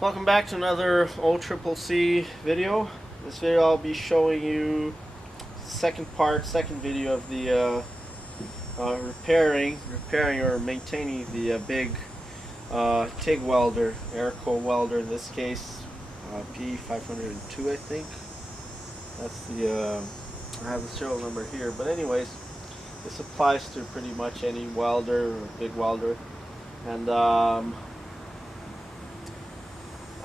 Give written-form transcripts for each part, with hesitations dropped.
Welcome back to another OCCC video. This video I'll be showing you second video of the repairing or maintaining the big Tig welder, air cold welder in this case, P502 I think. That's the, I have the serial number here, but anyways, this applies to pretty much any welder or big welder. And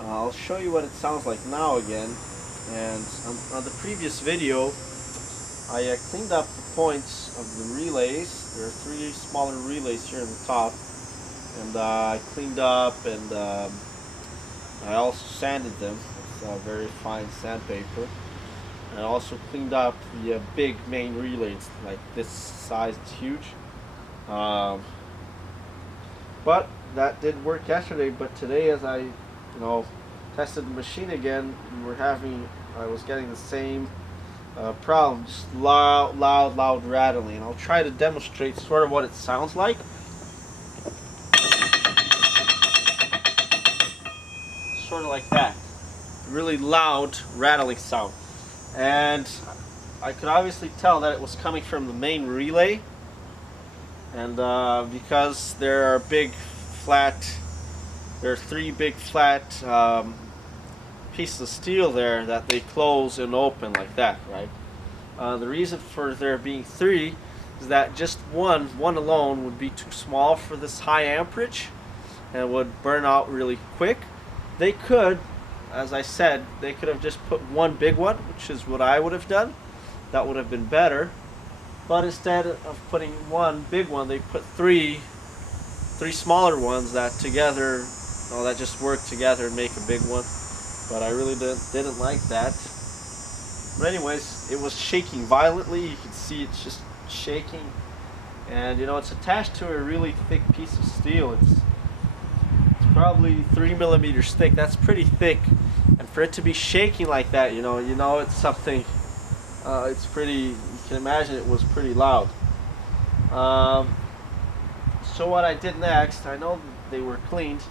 I'll show you what it sounds like now again. And on the previous video I cleaned up the points of the relays. There are three smaller relays here in the top, and I cleaned up, and I also sanded them with very fine sandpaper. And I also cleaned up the big main relays, like this size. It's huge. But that did work yesterday, but today, as I tested the machine again, I was getting the same problem, just loud rattling. And I'll try to demonstrate sort of what it sounds like. Sort of like that. Really loud rattling sound. And I could obviously tell that it was coming from the main relay. And because there are three big flat pieces of steel there that they close and open like that, right? The reason for there being three is that just one alone would be too small for this high amperage and would burn out really quick. They could, as I said, they could have just put one big one, which is what I would have done. That would have been better. But instead of putting one big one, they put three smaller ones that together, that just work together and make a big one. But I really didn't like that. But anyways, it was shaking violently. You can see it's just shaking, and it's attached to a really thick piece of steel. It's probably 3 millimeters thick. That's pretty thick, and for it to be shaking like that, it's something. It's pretty. You can imagine it was pretty loud. So what I did next, I know they were cleaned.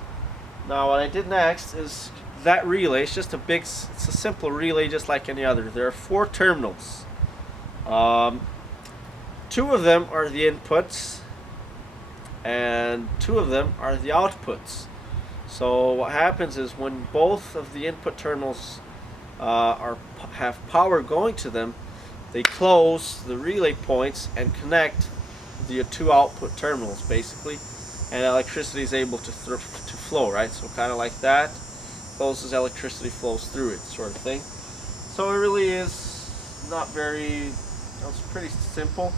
Now what I did next is that relay. It's a simple relay just like any other. There are 4 terminals. 2 of them are the inputs, and 2 of them are the outputs. So what happens is when both of the input terminals have power going to them, they close the relay points and connect the 2 output terminals basically, and electricity is able to flow, right? So kind of like that, closes, electricity flows through it, sort of thing. So it really is not very, it's pretty simple.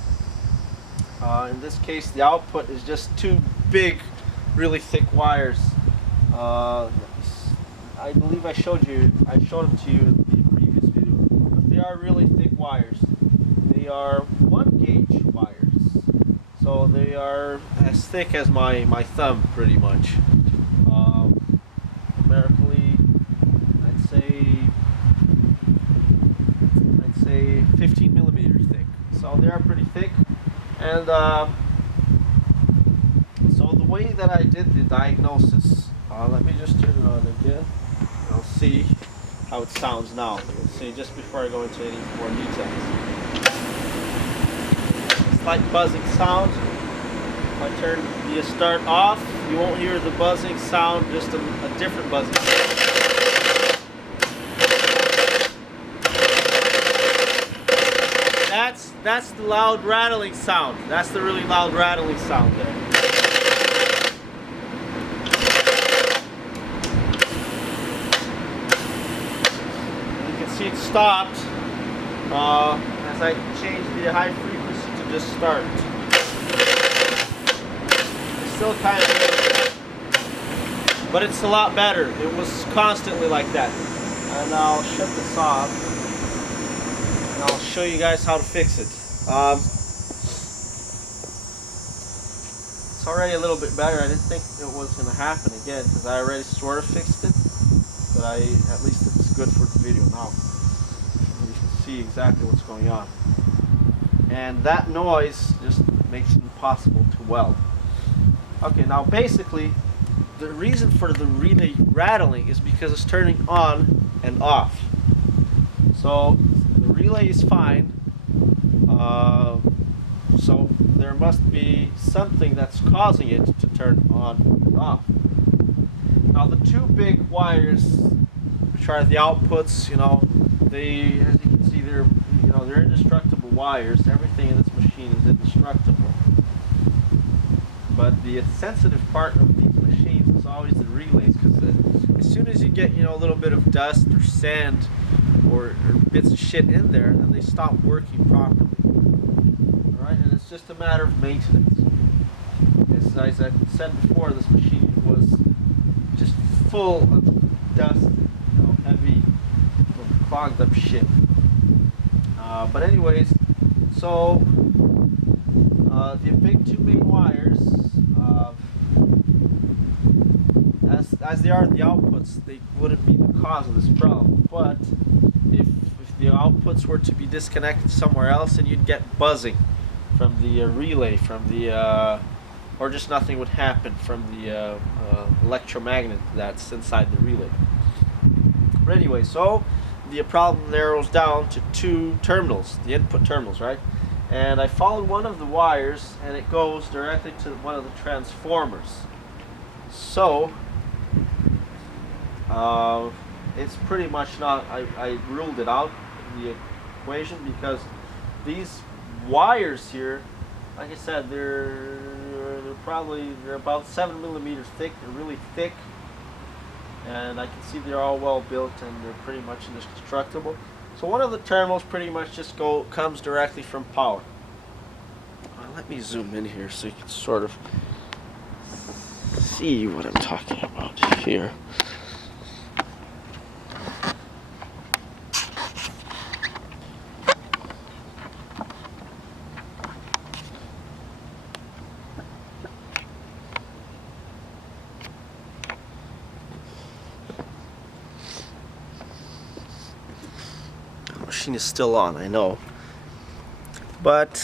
In this case, the output is just 2 big, really thick wires. I believe I showed them to you in the previous video, but they are really thick wires. They are 1 gauge wires, so they are as thick as my thumb, pretty much. Numerically, I'd say 15 millimeters thick. So they are pretty thick, and so the way that I did the diagnosis, let me just turn it on again. I'll see how it sounds now. You'll see just before I go into any more details. Slight buzzing sound. If I turn the start off, you won't hear the buzzing sound, just a different buzzing sound. That's the loud rattling sound. That's the really loud rattling sound there. See, it stopped as I changed the high frequency to just start. It's still kind of, but it's a lot better. It was constantly like that. And I'll shut this off, and I'll show you guys how to fix it. It's already a little bit better. I didn't think it was going to happen again because I already sort of fixed it, but at least it's good for the video now. You can see exactly what's going on. And that noise just makes it impossible to weld. Okay, now basically the reason for the relay rattling is because it's turning on and off. So the relay is fine. So there must be something that's causing it to turn on and off. Now the two big wires, which are the outputs, they, as you can see, they're indestructible wires. Everything in this machine is indestructible. But the sensitive part of these machines is always the relays, because as soon as you get a little bit of dust or sand or bits of shit in there, then they stop working properly. Alright, and it's just a matter of maintenance. As I said before, this machine was just full of dust, heavy, clogged up shit. But anyways, so the big two main wires, as they are the outputs, they wouldn't be the cause of this problem. But if the outputs were to be disconnected somewhere else, then you'd get buzzing from the relay, or just nothing would happen from the electromagnet that's inside the relay. But anyway, so the problem narrows down to two terminals, the input terminals, right? And I followed one of the wires, and it goes directly to one of the transformers. So it's pretty much not, I ruled it out in the equation, because these wires here, like I said, they're about 7 millimeters thick. They're really thick, and I can see they're all well built, and they're pretty much indestructible. So one of the terminals pretty much just comes directly from power. Let me zoom in here so you can sort of see what I'm talking about here. The machine is still on, I know. But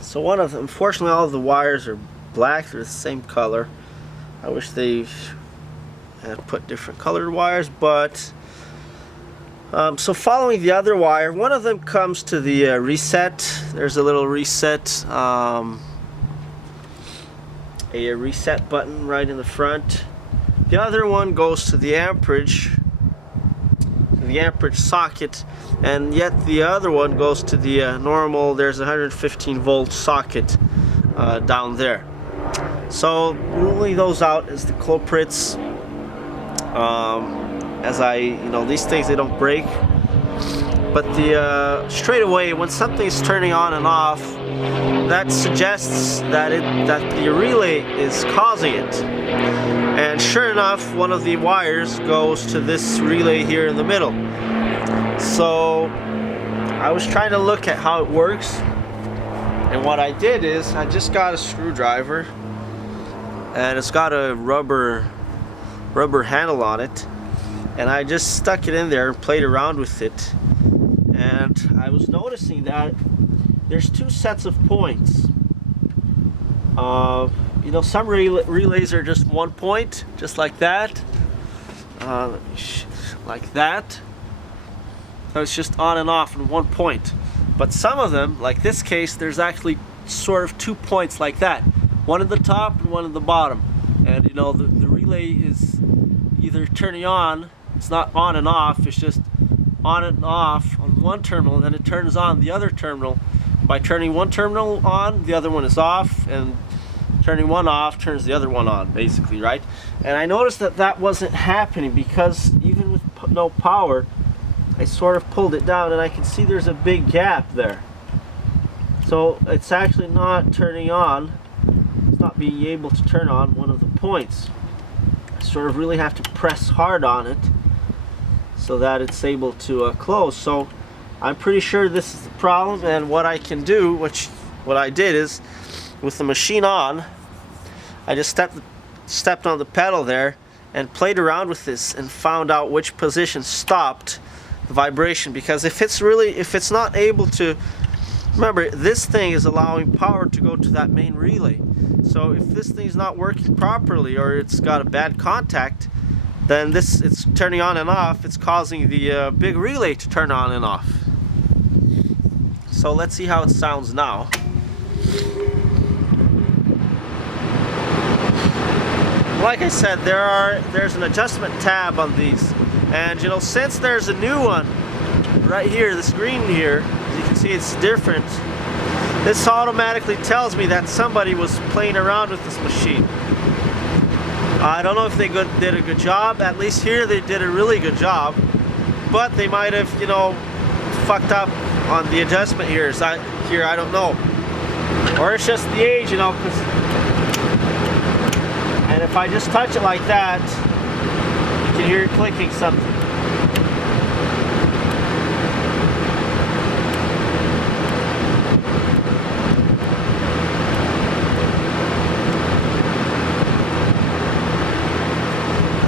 so unfortunately, all of the wires are black. They're the same color. I wish they had put different colored wires, but so following the other wire, one of them comes to the reset. There's a little reset, a reset button right in the front. The other one goes to the amperage socket, and yet the other one goes to the normal. There's a 115 volt socket down there. So ruling those out as the culprits. As these things, they don't break, but the straight away when something's turning on and off, that suggests that the relay is causing it. And sure enough, one of the wires goes to this relay here in the middle. So I was trying to look at how it works, and what I did is I just got a screwdriver, and it's got a rubber handle on it, and I just stuck it in there and played around with it. And I was noticing that there's two sets of points. Some relays are just one point, just like that. Like that. So it's just on and off in one point. But some of them, like this case, there's actually sort of 2 points like that. One at the top and one at the bottom. And the relay is either turning on, it's not on and off, it's just on and off on one terminal, and then it turns on the other terminal. By turning one terminal on, the other one is off, and turning one off turns the other one on, basically, right? And I noticed that wasn't happening, because even with no power, I sort of pulled it down, and I can see there's a big gap there. So it's actually not turning on. It's not being able to turn on one of the points. I sort of really have to press hard on it so that it's able to close. So I'm pretty sure this is the problem, and what I can do, what I did is, with the machine on, I just stepped on the pedal there and played around with this and found out which position stopped the vibration. Because if it's not able to Remember, this thing is allowing power to go to that main relay. So if this thing's not working properly or it's got a bad contact, then it's turning on and off. It's causing the big relay to turn on and off. So let's see how it sounds now. Like I said, there's an adjustment tab on these, and you know, since there's a new one right here, this green here, as you can see, it's different. This automatically tells me that somebody was playing around with this machine. I don't know if they did a good job. At least here they did a really good job, but they might have, you know, fucked up on the adjustment here. I don't know, or it's just the age, you know. And if I just touch it like that, you can hear it clicking something.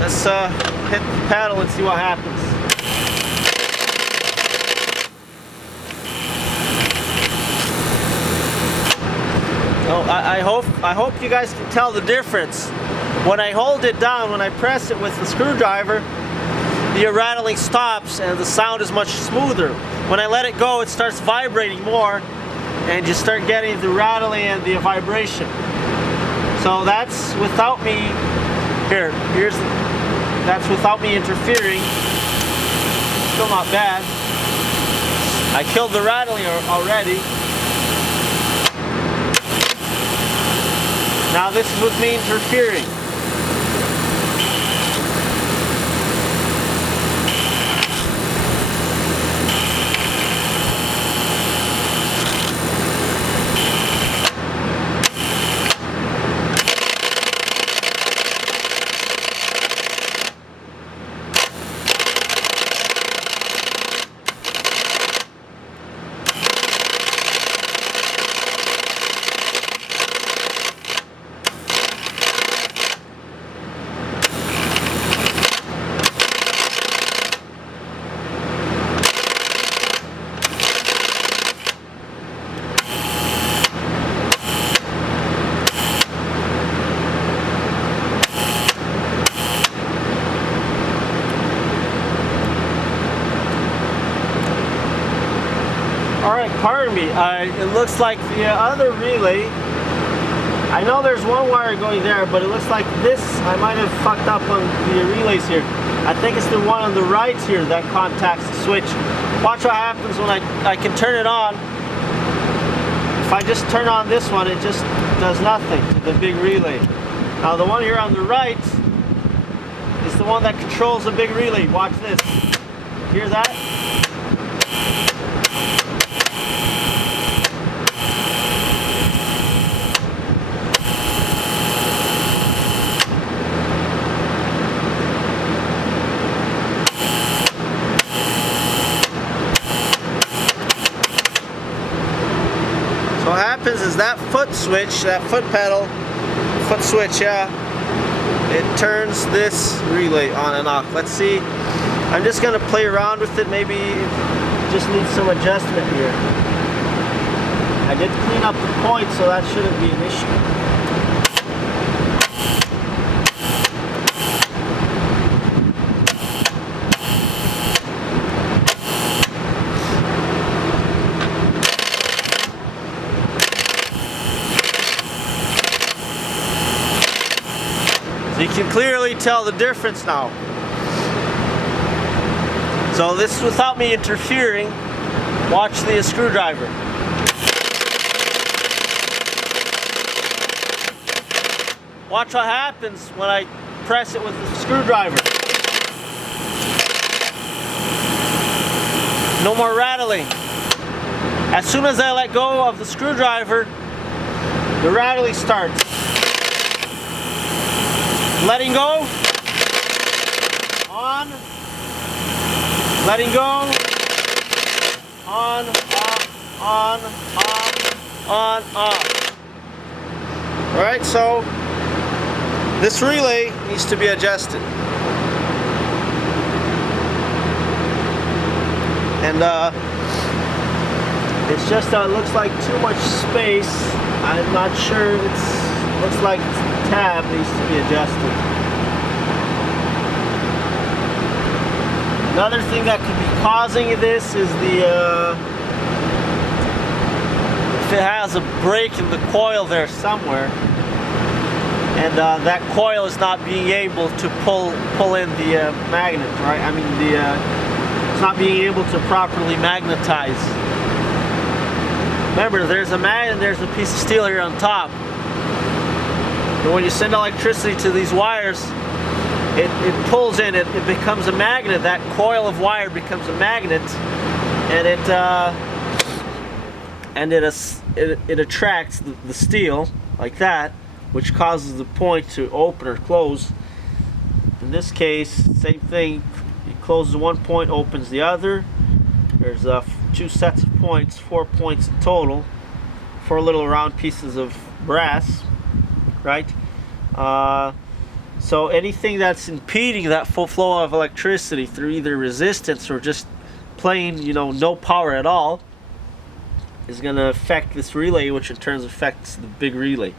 Let's hit the pedal and see what happens. Oh, I hope you guys can tell the difference. When I hold it down, when I press it with the screwdriver, the rattling stops and the sound is much smoother. When I let it go, it starts vibrating more, and you start getting the rattling and the vibration. So that's without me. That's without me interfering. Still not bad. I killed the rattling already. Now this is with me interfering. Alright, pardon me, it looks like the other relay, I know there's one wire going there, but it looks like this, I might have fucked up on the relays here. I think it's the one on the right here that contacts the switch. Watch what happens when I can turn it on. If I just turn on this one, it just does nothing to the big relay. Now the one here on the right is the one that controls the big relay. Watch this. Hear that? So what happens is that foot switch, that foot pedal, foot switch, yeah, it turns this relay on and off. Let's see. I'm just going to play around with it. Maybe it just needs some adjustment here. I did clean up the point, so that shouldn't be an issue. So you can clearly tell the difference now. So this is without me interfering. Watch the screwdriver. Watch what happens when I press it with the screwdriver. No more rattling. As soon as I let go of the screwdriver, the rattling starts. Letting go. On. Letting go. On, off, on, off. Alright, so this relay needs to be adjusted. And It's just it looks like too much space. I'm not sure. Looks like the tab needs to be adjusted. Another thing that could be causing this is if it has a break in the coil there somewhere, and that coil is not being able to pull in the magnet, right? I mean it's not being able to properly magnetize. Remember, there's a magnet, there's a piece of steel here on top. And when you send electricity to these wires, it pulls in, it becomes a magnet. That coil of wire becomes a magnet, and it attracts the steel like that, which causes the point to open or close. In this case, same thing. It closes one point, opens the other. There's two sets of points, 4 points in total, 4 little round pieces of brass, right? So anything that's impeding that full flow of electricity through either resistance or just plain, no power at all, is going to affect this relay, which in turn affects the big relay.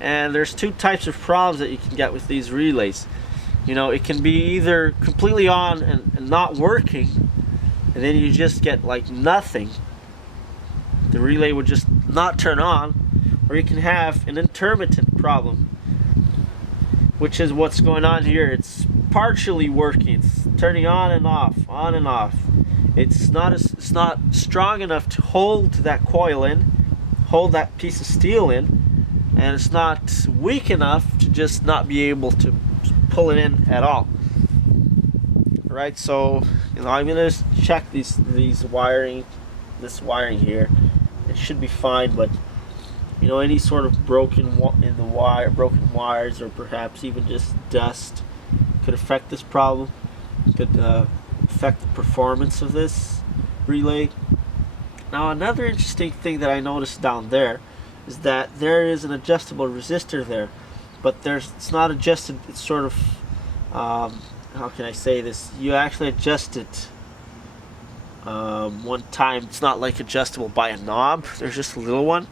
And there's two types of problems that you can get with these relays. It can be either completely on and not working, and then you just get like nothing. The relay would just not turn on, or you can have an intermittent problem, which is what's going on here. It's partially working. It's turning on and off, on and off. It's not strong enough to hold that coil in, hold that piece of steel in, and it's not weak enough to just not be able to pull it in at all. Right, so I'm gonna check this wiring here. It should be fine, but any sort of broken wires, or perhaps even just dust, could affect this problem. Could affect the performance of this relay. Now, another interesting thing that I noticed down there is that there is an adjustable resistor there, but it's not adjusted. It's sort of how can I say this? You actually adjust it one time. It's not like adjustable by a knob. There's just a little one,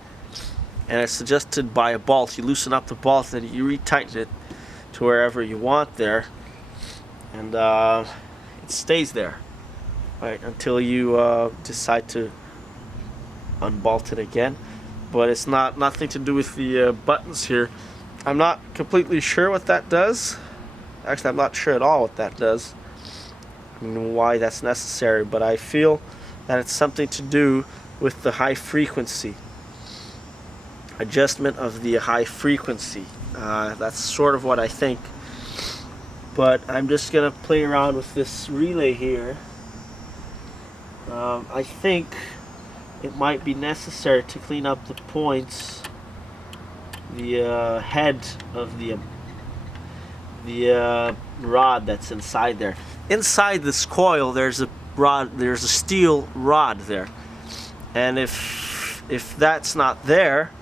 and it's adjusted by a bolt. You loosen up the bolt, and then you retighten it to wherever you want there, and it stays there, right, until you decide to unbolt it again. But it's nothing to do with the buttons here. I'm not completely sure what that does. Actually, I'm not sure at all what that does, why that's necessary, but I feel that it's something to do with the high frequency, adjustment of the high frequency. That's sort of what I think, but I'm just gonna play around with this relay here. I think it might be necessary to clean up the points, the head of the rod that's inside there. Inside this coil, there's a steel rod there, and if that's not there,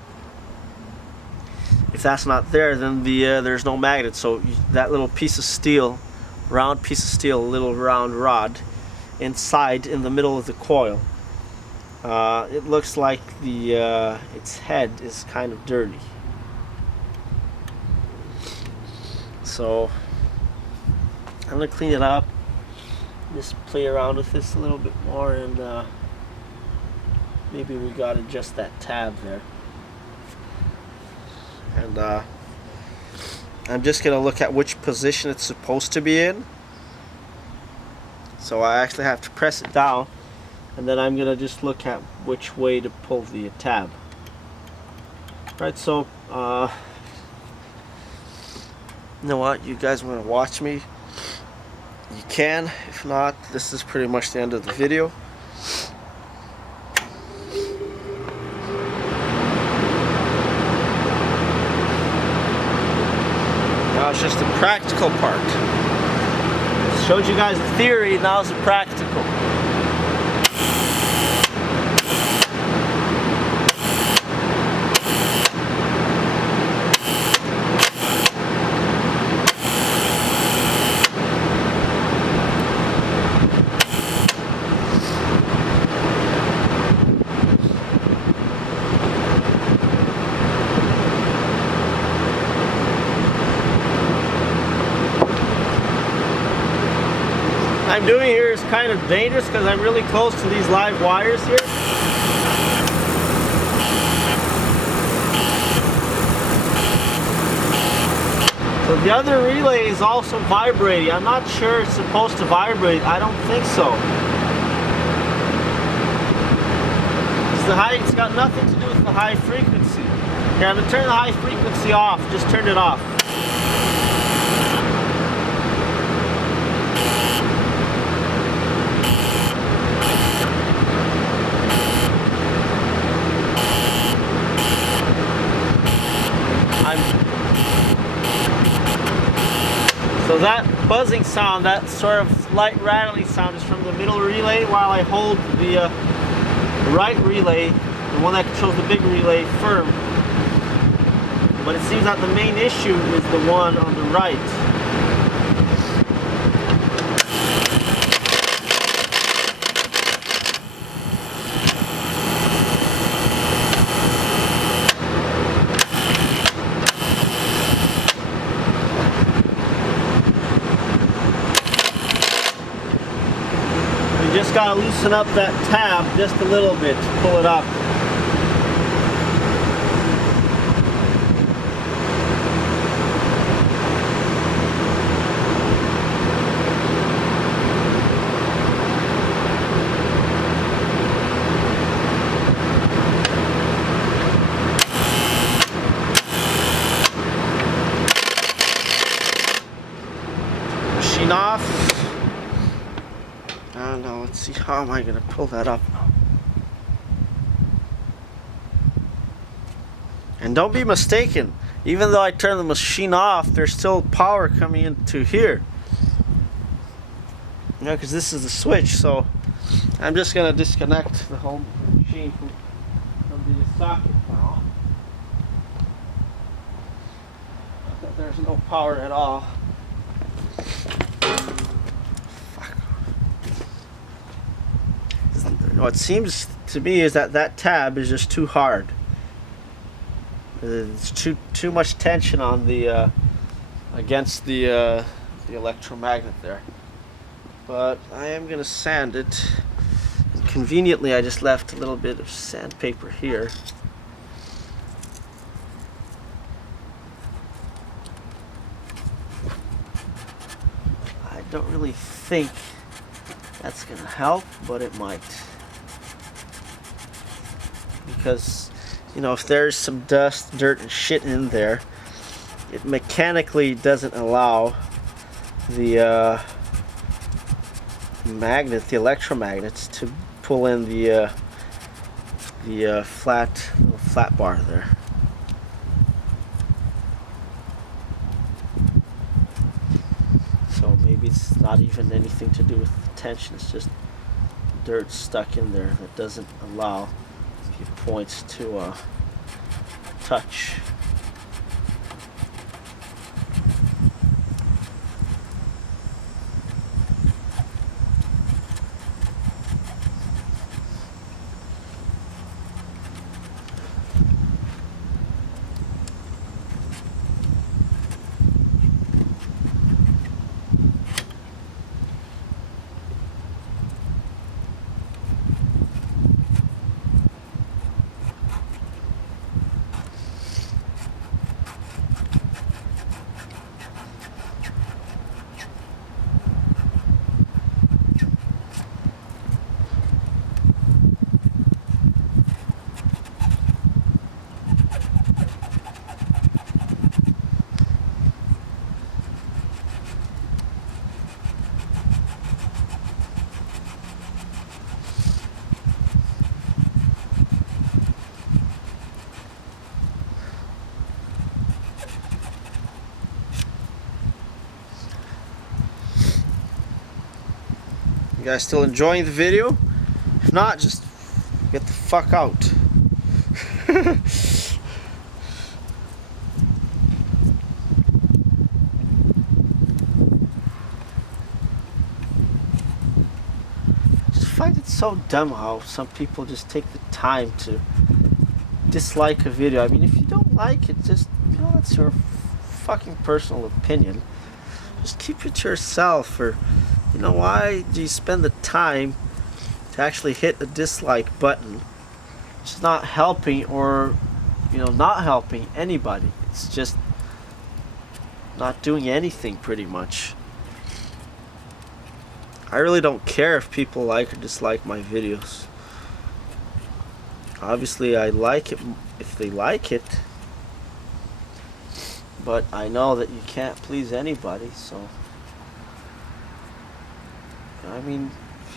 then there's no magnet. So that little piece of steel, round piece of steel, little round rod inside in the middle of the coil, it looks like its head is kind of dirty. So I'm gonna clean it up, just play around with this a little bit more, and maybe we gotta adjust that tab there. And I'm just gonna look at which position it's supposed to be in. So I actually have to press it down, and then I'm gonna just look at which way to pull the tab. Right, so you know what, you guys want to watch me, you can. If not, this is pretty much the end of the video. Now it's just the practical part. Showed you guys the theory, now it's the practical. I'm doing here is kind of dangerous because I'm really close to these live wires here. So the other relay is also vibrating. I'm not sure it's supposed to vibrate. I don't think so. It's got nothing to do with the high frequency. Here, I'm going to turn the high frequency off. Just turn it off. So that buzzing sound, that sort of light rattling sound is from the middle relay while I hold the right relay, the one that controls the big relay, firm. But it seems that the main issue is the one on the right. Just gotta loosen up that tab just a little bit to pull it up. Machine off. Now let's see, how am I going to pull that up? And don't be mistaken, even though I turn the machine off, there's still power coming into here. You know, because this is the switch, so I'm just going to disconnect the whole machine from the socket now. There's no power at all. What seems to me is that tab is just too hard. It's too much tension on the against the electromagnet there. But I am gonna sand it. Conveniently, I just left a little bit of sandpaper here. I don't really think that's gonna help, but it might. Because, you know, if there's some dust, dirt, and shit in there, it mechanically doesn't allow the magnet, the electromagnets, to pull in the flat bar there. So maybe it's not even anything to do with the tension, it's just dirt stuck in there that doesn't allow the points to touch. You guys still enjoying the video? If not, just get the fuck out. I just find it so dumb how some people just take the time to dislike a video. I mean, if you don't like it, just, you know, it's your fucking personal opinion. Just keep it to yourself, or You know, why do you spend the time to actually hit the dislike button? It's not helping, or not helping anybody. It's just not doing anything pretty much. I really don't care if people like or dislike my videos. Obviously I like it if they like it, but I know that you can't please anybody, so I mean, if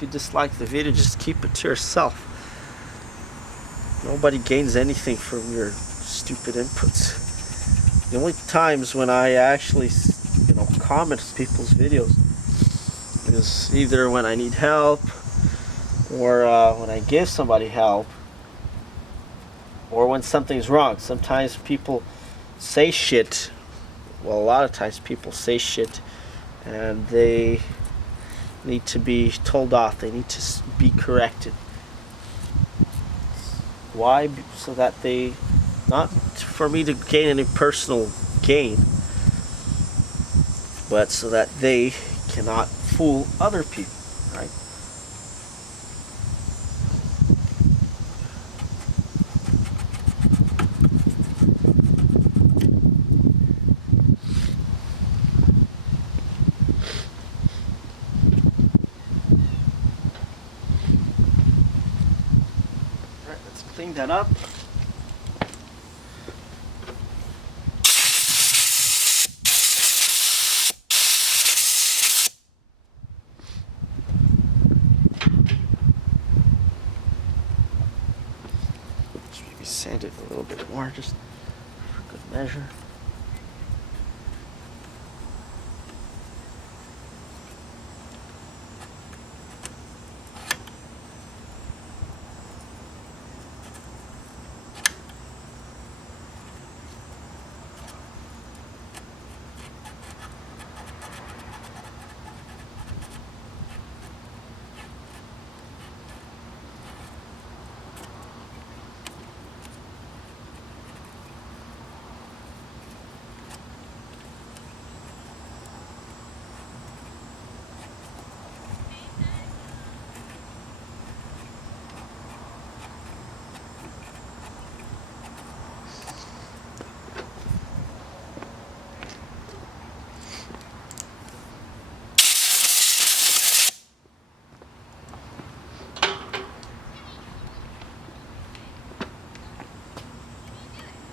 you dislike the video, just keep it to yourself. Nobody gains anything from your stupid inputs. The only times when I actually, comment on people's videos is either when I need help, or when I give somebody help, or when something's wrong. Sometimes people say shit. Well, a lot of times people say shit, and they need to be told off. They need to be corrected. Why? So that they, not for me to gain any personal gain, but so that they cannot fool other people, right? Alright, let's clean that up. Sand it a little bit more, just for good measure.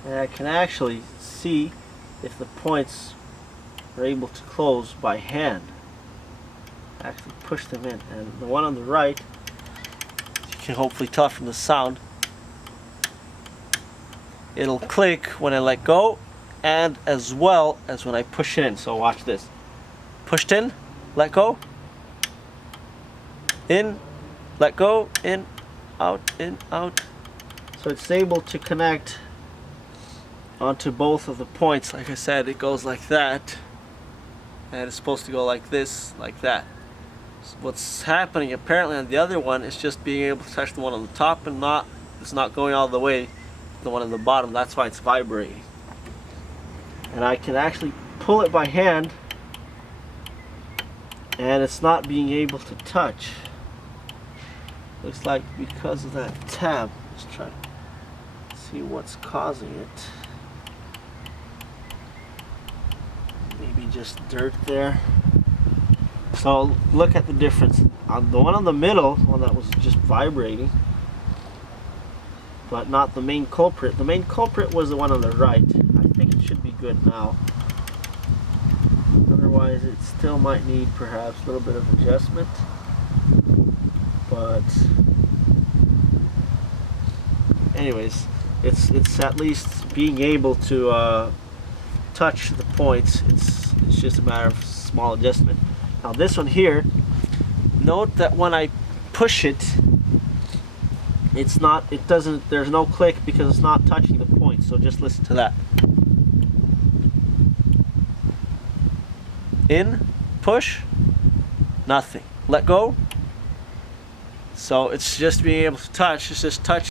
And I can actually see if the points are able to close by hand. Actually push them in. And the one on the right, you can hopefully tell from the sound, it'll click when I let go, and as well as when I push it in. So watch this. Pushed in, let go, in, let go, in, out, in, out. So it's able to connect onto both of the points. Like I said, it goes like that, and it's supposed to go like this, like that. So what's happening apparently on the other one is just being able to touch the one on the top, and it's not going all the way to the one on the bottom. That's why it's vibrating. And I can actually pull it by hand, and it's not being able to touch. Looks like because of that tab. Let's try to see what's causing it. Maybe just dirt there. So look at the difference. On the one on the middle, one that was just vibrating, but not the main culprit. The main culprit was the one on the right. I think it should be good now. Otherwise it still might need perhaps a little bit of adjustment. But anyways, it's at least being able to touch the points. It's just a matter of small adjustment. Now this one here, note that when I push it, there's no click because it's not touching the points. So just listen to that. In, push, nothing. Let go. So it's just being able to touch. It's just touch.